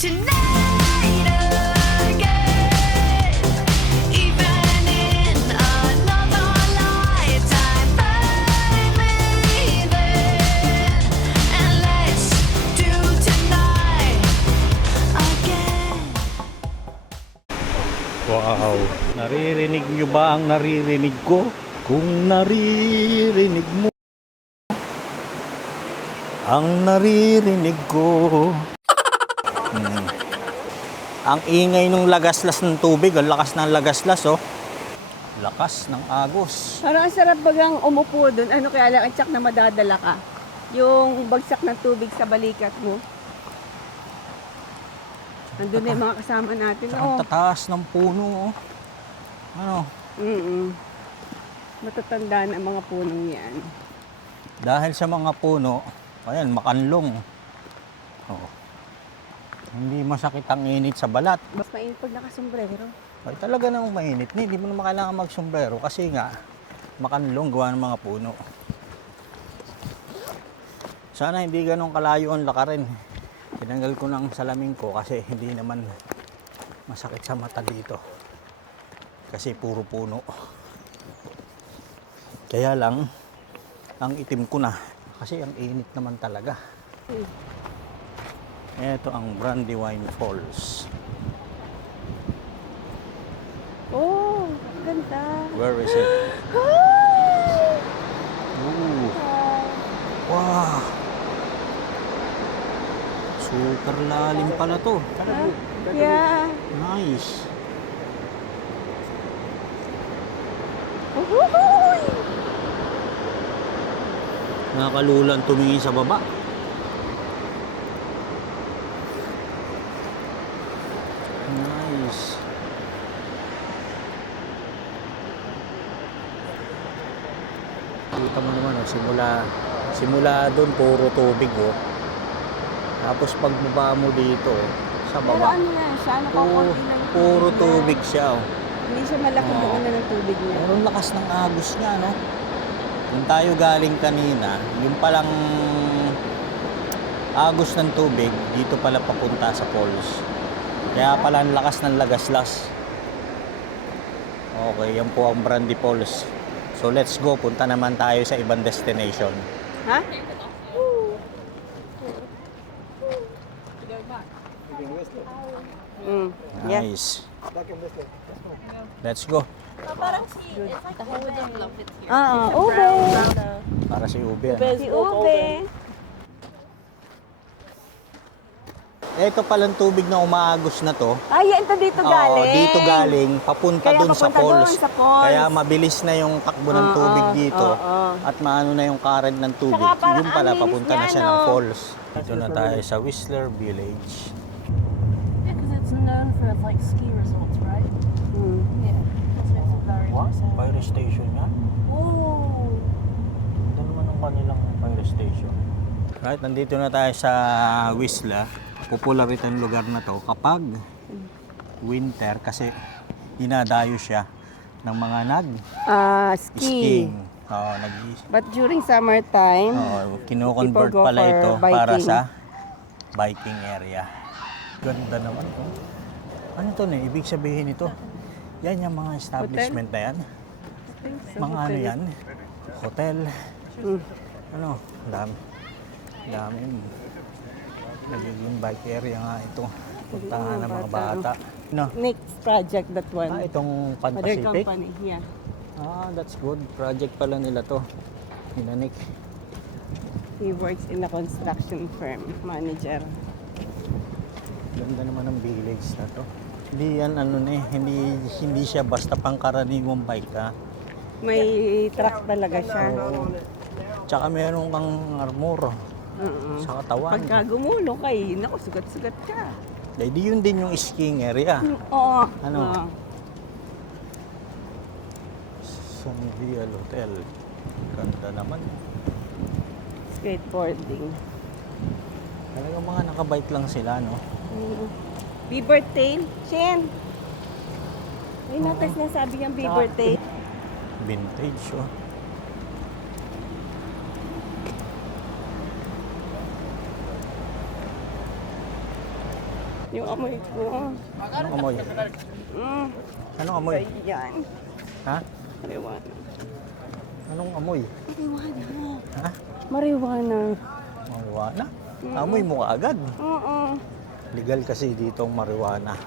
tonight again. Even in another lifetime, find me then, and let's do tonight again. Wow! Naririnig nyo ba ang naririnig ko? Kung naririnig mo ang naririnig ko. Ang ingay nung lagaslas ng tubig, ang lakas ng lagaslas, oh. Lakas ng agos. Parang ang sarap bagang umupo doon. Ano kaya lang, ang tsak na madadala ka. Yung bagsak ng tubig sa balikat mo. Nandun na yung mga kasama natin. Tsaka ang Oh. tataas ng puno, oh. Ano? Matatanda na ang mga punong yan. Dahil sa mga puno, ayan, makanlong. Oh. Hindi masakit ang init sa balat. Mas mainit pag nakasombrero. Ay, talaga namang mainit. Hindi mo naman kailangan magsombrero kasi nga makanlong gawa ng mga puno. Sana hindi ganun kalayo ang lakarin. Tinanggal ko ng salamin ko kasi hindi naman masakit sa mata dito. Kasi puro puno. Kaya lang, ang itim ko na kasi ang init naman talaga. Ito ang Brandywine Falls. Oh, ganda. Where is it? Ooh. Wow. Super lalim pala to. Yeah. Nice. Uhuhuy! Nakalulan tumingin sa baba. Nice. Kita mo naman, oh, simula doon puro tubig, oh. Tapos pagbaba mo dito, sa Pero baba, ano yan siya? Ano puro, puro tubig siya, oh. Hindi siya malaki Oo. doon ng tubig niya. Pero ang lakas ng agos niya, no? Kung tayo galing kanina, yung palang agos ng tubig, dito pala papunta sa falls. Kaya pala ang lakas ng lagaslas. Okay, yan po ang Brandy Falls. So let's go, punta naman tayo sa ibang destination. Ha? Yeah. Nice. Let's go. Ube. Para si Ube. Si Ube. Ito palang tubig na umaagos na to. Ay, yan to dito galing. Oo, dito galing, papunta Kaya dun sa papunta falls. dun sa falls. Kaya mabilis na yung takbo ng Oo, tubig dito. oo. At maano na yung current ng tubig. Saka parang Yung pala, ang linis papunta na niya, siya no? ng falls. Dito na tayo sa Whistler Village. Yeah, because it's known for like ski resorts, right? Yeah. So it's very What? nice. Fire station yan? Oh. Ito naman ang kanilang fire station. Right, nandito na tayo sa Whistler. Popular itong lugar na to kapag winter kasi dinadayo siya ng mga Ski. skiing. Oo, But during summertime, kino-convert people go pala for ito para biking. sa biking area. Ganda naman ito. Ano to na? Ibig sabihin ito? Yan yung mga establishment na yan. Mga ano yan? Hotel. Ano? Dami. Dami. Nagiging bike area nga ito. Puntahan ng mga bata. No? next project, that one. Itong Pan Other Pacific. company, yeah. That's good. Project pala nila to. Nick. He works in a construction firm, manager. Ganda naman ng village na to. Hindi yan hindi siya basta pangkaraniwang bike, ha. May truck talaga siya. Tsaka meron kang armor sa katawan. Pagka gumulong kay, naku, sugat-sugat ka. Eh, di yun din yung skiing area. Oo. Ano? Oo. Sunville Hotel. Ganda naman. Skateboarding. Talagang mga nakabike lang sila, no? Beaver tail. Shen! May notice na sabi niyang beaver tail. Vintage, oh. Yung amoy ko. Anong amoy? Mm. Anong amoy? Ayan. Ha? Marijuana. Anong amoy? Marijuana. Ha? Marijuana. Marijuana? Amoy mo agad. Oo. Legal kasi dito ang marijuana.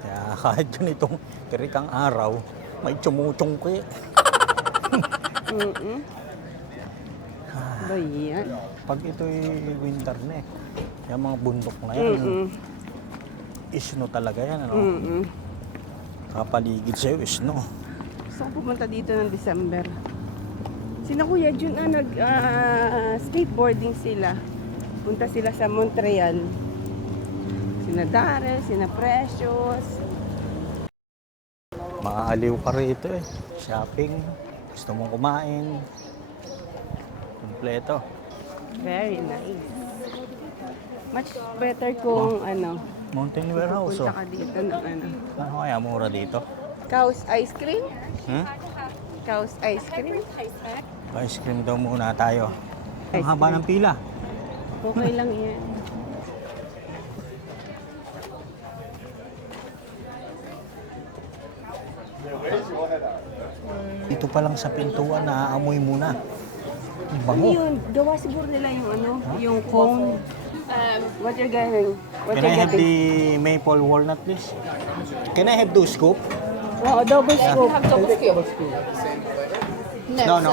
Kaya kahit ganitong tirikang araw, may tsumutsungki. Mm-mm. Ba yan? Pag ito'y winter na eh. Yung mga bundok na yan, Mm-mm. isno talaga yan. Ano? Mm-mm. Kapaligid sa'yo, isno. Gusto ko pumunta dito ng December. Sina Kuya Jun skateboarding sila. Punta sila sa Montreal. Sina Darrell, sina Precious. Maaaliw ka rito eh. Shopping, gusto mong kumain. Kompleto. Very nice. Much better kung Mountain Warehouse punta oh. ka dito ng Ano kaya mura dito? Cow's Ice Cream. Hmm? Cow's Ice Cream. Ice cream daw muna tayo. Ang Ice haba cream. ng pila. Okay lang yan. Dito pa lang sa pintuan, naaamoy muna. Ang Ano bango. yun? Gawa siguro nila yung yung cone. What you're getting? What Can you're I have getting? the maple walnut, please? Can I have two scoop? Oo, double scoop. No, no.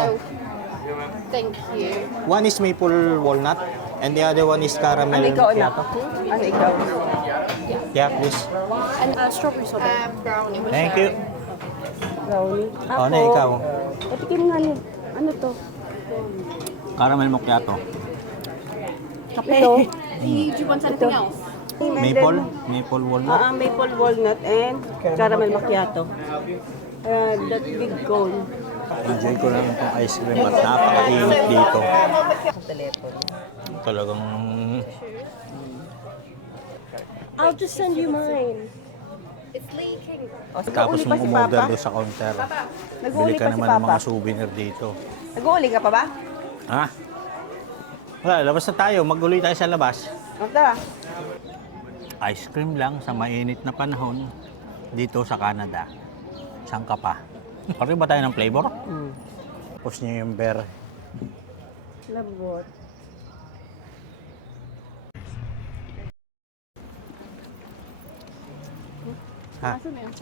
Thank you. One is maple walnut and the other one is caramel Ano ikaw, anak? macchiato. Ano ikaw? Yeah, please. And strawberry sorbet. Brownie. Thank you. Brownie. Ano ikaw? Patikin nga niyo. Ano to? Caramel macchiato. Ito. Do you want anything else? Maple? Maple walnut? Maple walnut and caramel macchiato. That big cone. Enjoy ko lang itong ice cream at napakainit dito. Talagang I'll just send you mine. It's leaking. tapos Nag-uuli pa mong si umorder Papa? doon sa counter. Nag-uuli Bili ka pa si naman ng Papa? mga souvenir dito. Nag-uuli ka pa ba? Ha? Wala, labas na tayo. Maguloy tayo sa labas. Tara. Ice cream lang sa mainit na panahon dito sa Canada. Saan ka pa? Pare ba tayo ng flavor? Tapos niya yung beer. Labot. Ha? Asan na yun?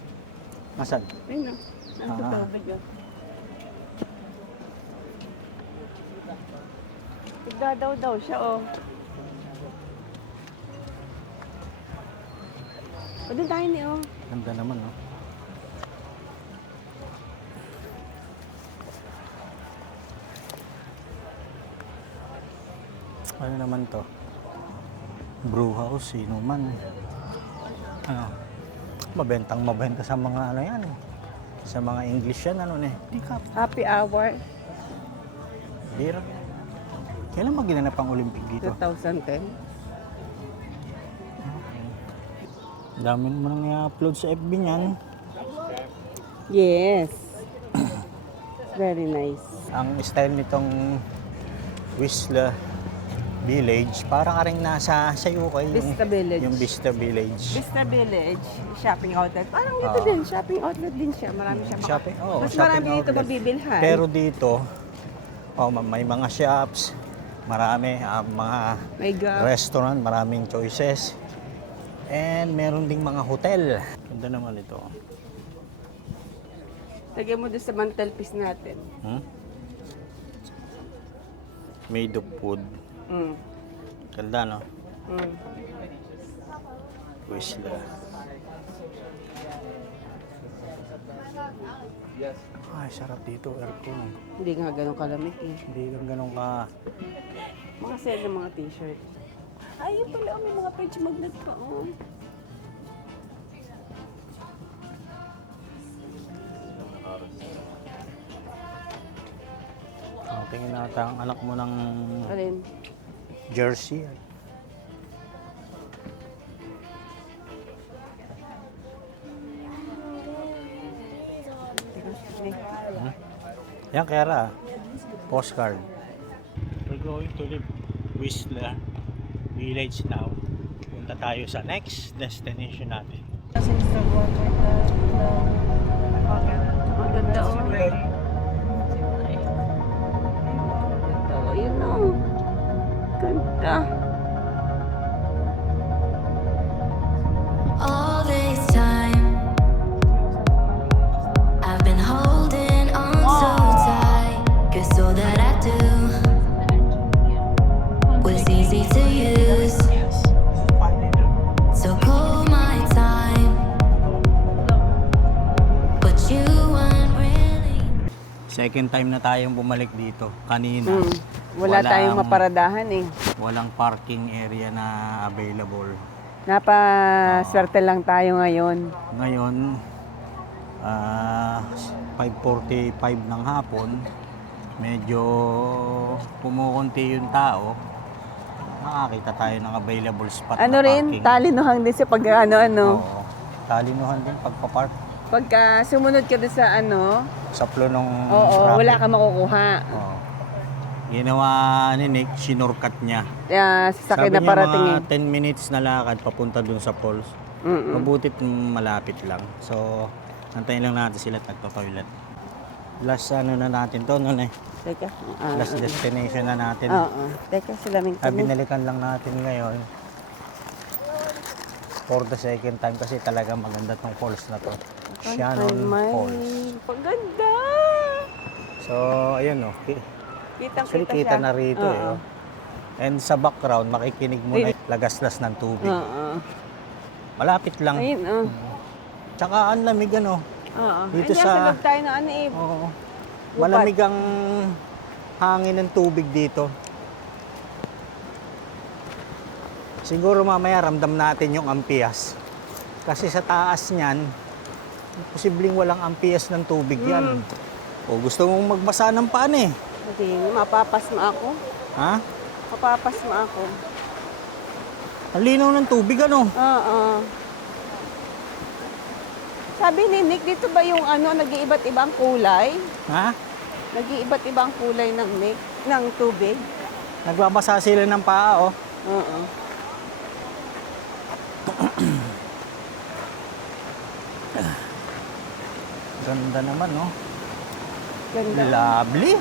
Nasaan? Ayun na. Nandito Ah. pa ba yun? Nagdadaw-daw siya, oh. O, doon tayo ni, oh. Ganda naman, no? Ano naman to? Brew house, sino man. Ano? Mabenta sa mga ano yan. Sa mga English yan, ano ne? Tikap. Happy hour, Beer. Kailan ba ginanap ang Olympic dito? 2010. Dami mo nang i-upload sa FB niyan. Yes. Very nice. Ang style nitong Whistler Village, parang ka rin nasa sa UK. Vista Village. Yung Vista Village. Vista Village, shopping outlet. Parang dito Ah. din, shopping outlet din siya. Marami siya. Shopping, oo, Mas shopping marami dito outlet. mabibilhan. Pero dito, may mga shops, marami, mga May Gap. restaurant, maraming choices. And meron ding mga hotel. Ganda naman ito. Lagyan mo doon sa mantelpiece natin. Hmm? Made of wood. Mm. Ganda, no? Mm. Whistler. Ay, sarap dito, aircon. Hindi nga ganun kalamig eh. Hindi lang ganun ka. Mga sale ng mga t-shirt. Ay, yun pala, may mga page magnet pa, oh. Tingin nata ang anak mo ng Alin? jersey. Yan, Kera. Postcard. We're going to the Whistler Village now. punta tayo sa next destination natin. Since the one with the pocket. Ang ganda oh. Ang ganda oh. Yun oh. Ganda. All this time, I've been holding on so tight. 'Cause all that I do was easy to use. So call my time, but you weren't really. Second time na tayong bumalik dito. Kanina, Wala tayong maparadahan eh. walang parking area na available. Napaswerte lang tayo ngayon. Ngayon, 5:45 ng hapon, medyo kumukunti yung tao. Makakita tayo ng available spot Ano na rin, parking. talinuhan din sa pag ano. Oo. Talinuhan din pagpapark Pagka sumunod ka doon sa ano, sa flow ng oo, traffic. wala ka makukuha. Oo. Ginawa ni Nick, sinurkat niya. Sasakyan Sabi na niya parating mga eh. 10 minutes na lakad papunta dun sa falls. Mabutit malapit lang. So, antayin lang natin sila at nagto-toilet. Last ano na natin to, nun eh. Teka. Last destination na natin. Oo. Teka, silaming kami. Binalikan lang natin ngayon. For the second time kasi talaga maganda tong falls na to. Shannon Falls. Paganda! So, ayun o. Actually, Kitang-kita kita siya. na rito eh. Oo. Oh. And sa background, makikinig mo na yung lagaslas ng tubig. Oo. Malapit lang. Ayun, oh. Tsaka ang lamig ano. Oo. Dito Andiyan, sa- sa loob tayo ng ano eh. Oo. Malamig ang hangin ng tubig dito. Siguro mamaya ramdam natin yung ampias. Kasi sa taas niyan, posibleng walang ampias ng tubig yan. O gusto mong magbasa ng paan eh. Hindi, mapapasma ako. Ha? Mapapasma ako. Ang linaw ng tubig ano? Oo. Sabi ni Nick, dito ba yung ano, nag-iiba't ibang kulay? Ha? Nag-iiba't ibang kulay ng Nick, ng tubig? Nagbabasa sila ng paa oh. Oo. Ganda naman no. Ganda. Lovely.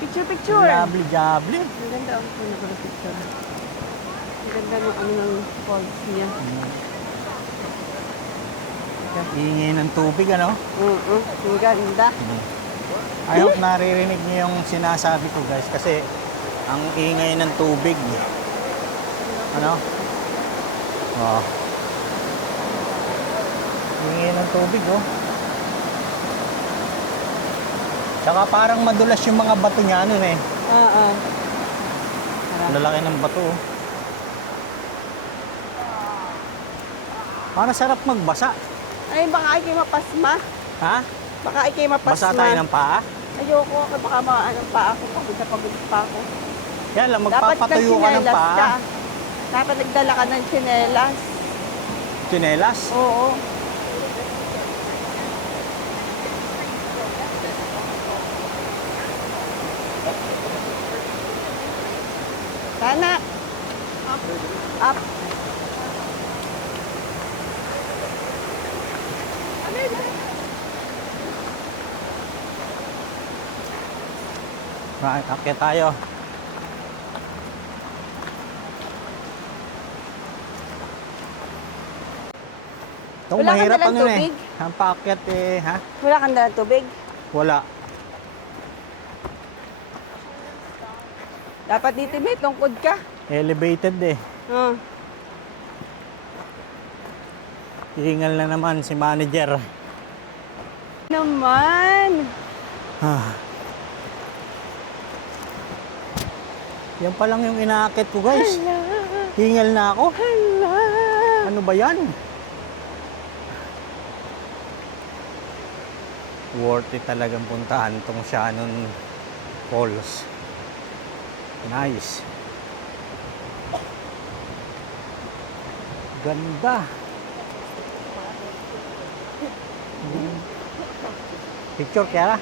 Picture, picture. Lovely, lovely. Ang ganda ang picture. Ang ganda ng ano ng falls niya. Ingay ng tubig ano? Oo. Ang ganda. I hope naririnig niyo yung sinasabi ko guys kasi ang ingay ng tubig. Ano? Oh. Ingay ng tubig oh. Tsaka parang madulas yung mga bato niya ano eh. Oo. Ang lalaki ng bato oh. Parang sarap magbasa. Ay, baka ay kayo mapasma. Ha? Baka ay kayo mapasma. Basa tayo ng paa? Ayoko, baka maanong pa ako, pagod na pagod pa ako. Yan lang, Dapat magpapatuyo ka ng tsinelas paa. ka. Dapat nagdala ka ng tsinelas. Tsinelas? Oo. Sana. Up. Right, akyat tayo. Itong Wala kang mahirap dalang ano eh. tubig? Ang paakyat eh, ha? Wala kang dalang tubig. Wala. Dapat dito may tungkod ka. Elevated eh. Oh. Hingal na naman si manager. Naman. Ah. Yan pa lang yung inaakit ko guys. Hingal na ako. Ano ba yan? Worth it talagang puntahan tong Shannon Falls. Nice. Ganda. Picture kaya?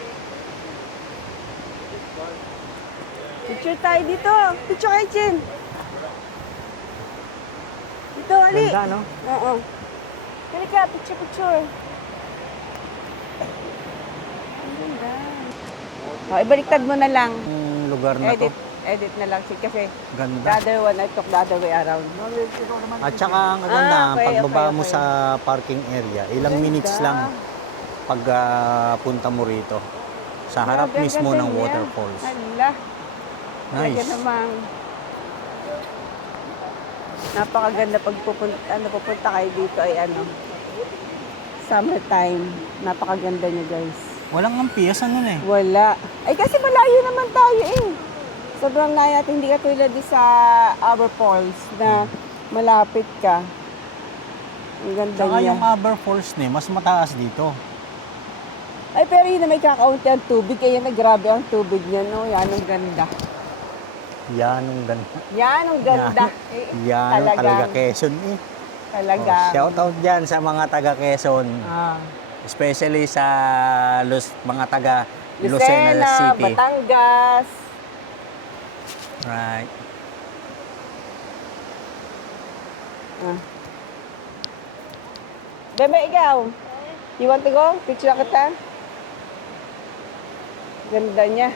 Picture tayo dito. Picture kay Chin. Dito, dali. Ganda, no? Oo. Dali ka, picture. Ang ganda. O, ibaliktad mo na lang. Yung lugar na to. Edit na lang kasi the Ganda. other one, I took the other way around. At saka ang ganda, okay, pagbaba okay, mo okay. sa parking area, ilang Ganda. minutes lang pag punta mo rito. Sa harap Grabe, ang mismo ganda ng niya. waterfalls. Hala. Talaga Nice. namang napakaganda pag pupunta kayo dito ay summertime. Napakaganda niya, guys. Walang ampias, ano na eh. Wala. Ay, kasi malayo naman tayo eh. Sobrang layo at hindi katulad din sa Arbor Falls na malapit ka. Ang ganda Saka niya. yung Arbor Falls mas mataas dito. Ay, pero yun na may kakaunti ang tubig. Kaya na grabe ang tubig niya, no? Yan ang ganda. Yan ang ganda. Yan ang ganda. Yan ang talaga Quezon eh. Talaga. Shout out dyan sa mga taga Quezon. Ah. Especially sa mga taga Lucena Lucena, City. Batangas. Right. Deme, ikaw. You want to go? Picture kita? Ganda niya.